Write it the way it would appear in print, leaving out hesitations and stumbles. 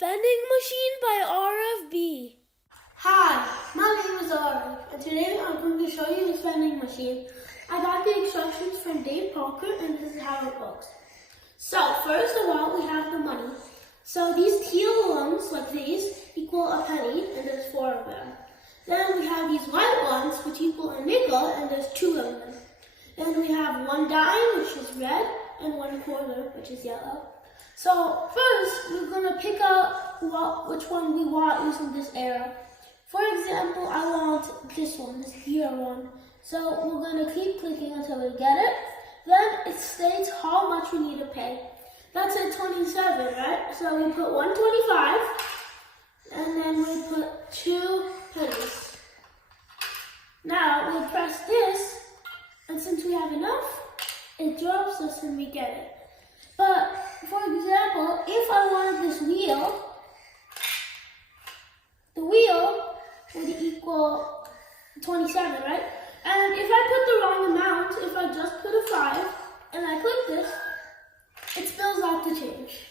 Vending Machine by RFB. Hi, my name is Ari, and today I'm going to show you this vending machine. I got the instructions from Dave Parker, and this is how it works. So, first of all, we have the money. So these teal ones, like these, equal a penny, and there's 4 of them. Then we have these white ones, which equal a nickel, and there's 2 of them. Then we have 1 dime, which is red, and 1 quarter, which is yellow. So first, we're going to pick out which one we want using this arrow. For example, I want this one, this gear one. So we're going to keep clicking until we get it. Then it states how much we need to pay. That's at 27, right? So we put 125, and then we put 2 pennies. Now we press this, and since we have enough, it drops us and we get it. But for example, if I wanted this wheel, the wheel would equal 27, right? And if I put the wrong amount, if I just put a 5 and I click this, it spells out the change.